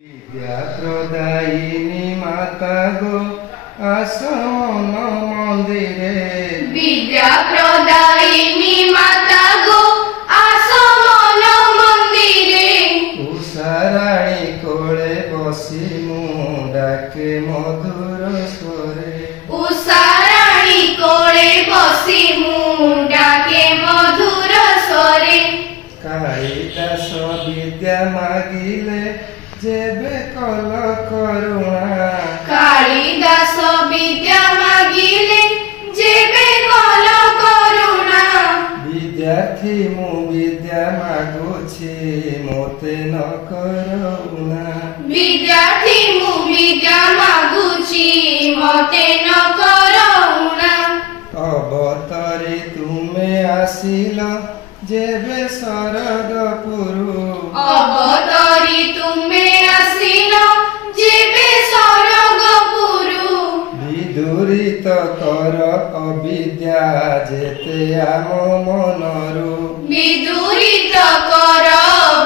विद्या प्रदायिनी माता गो आसमन मंदिरे विद्या प्रदायिनी माता गो आसमन मंदिरे उषाराणी कोले बसी मु डाके मधुर स्वरे उषाराणी कोले बसी मु डाके मधुर स्वरे कालिदास विद्या मागिले जेबे कल करुणा कालिदास विद्या मागिले जेबे कल करुणा विद्यार्थी मु विद्या मागुछि मोते न करुणा विद्यार्थी मु विद्या मागुछि मते न करुणा अवतारी तुमे आसिल जेबे सरगपुरु अवतारी तुमे आसिल जेबे सरगपुरु विदुरित कर अविद्या जेते आम मनरु विदुरित कर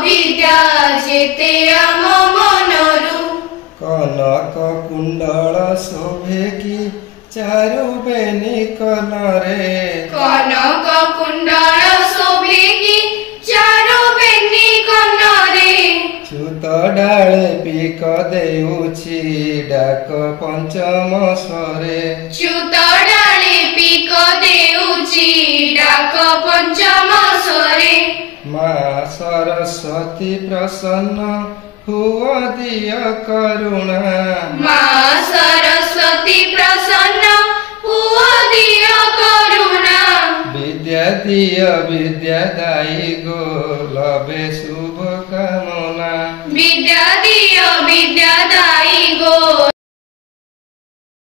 विद्या जेते आम मनरु कनक कुंडल शोभे की चारु बेनी कनरे कनक कुंडल शोभे की चारु बेनी कनरे च्युत डाले पिक देउछि डाक पंचम स्वरे च्युत डाले पिक देउछि डाक पंचम स्वरे मा सरस्वती प्रसन्न हुआ दिय करुणा मा सरस्वती प्रसन्न हुआ दिय करुणा विद्या दिय विद्यादायी गो लभे शुभ कामना विद्या